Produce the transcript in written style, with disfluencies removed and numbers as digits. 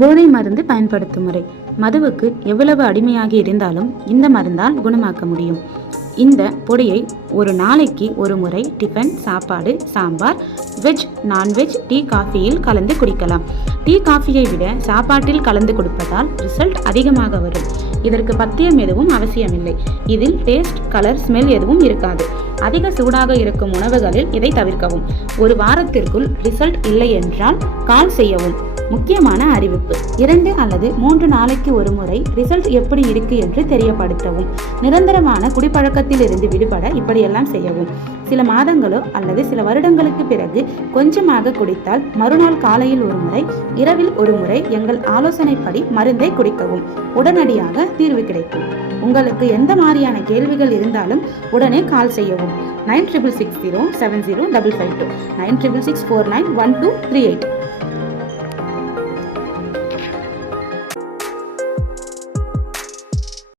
போதை மருந்து பயன்படுத்தும் முறை. மதுவுக்கு எவ்வளவு அடிமையாகி இருந்தாலும் இந்த மருந்தால் குணமாக்க முடியும். இந்த பொடியை ஒரு நாளைக்கு ஒரு முறை டிஃபன், சாப்பாடு, சாம்பார், வெஜ், நான்வெஜ், டீ, காஃபியில் கலந்து குடிக்கலாம். டீ, காஃபியை விட சாப்பாட்டில் கலந்து கொடுப்பதால் ரிசல்ட் அதிகமாக வரும். இதற்கு பத்தியம் எதுவும் அவசியமில்லை. இதில் டேஸ்ட், கலர், ஸ்மெல் எதுவும் இருக்காது. அதிக சூடாக இருக்கும் உணவுகளில் இதை தவிர்க்கவும். ஒரு வாரத்திற்குள் ரிசல்ட் இல்லை என்றால் கால் செய்யவும். முக்கியமான அறிவிப்பு: 2 அல்லது 3 நாளைக்கு ஒரு முறை ரிசல்ட் எப்படி இருக்கு என்று தெரியப்படுத்தவும். நிரந்தரமான குடிப்பழக்கத்தில் இருந்து விடுபட இப்படியெல்லாம் செய்யவும். சில மாதங்களோ அல்லது சில வருடங்களுக்கு பிறகு கொஞ்சமாக குடித்தால் மறுநாள் காலையில் ஒரு முறை, இரவில் ஒரு முறை எங்கள் ஆலோசனைப்படி மருந்தை குடிக்கவும். உடனடியாக தீர்வு கிடைக்கும். உங்களுக்கு எந்த மாதிரியான கேள்விகள் இருந்தாலும் உடனே கால் செய்யவும். 9660705552 9664912338.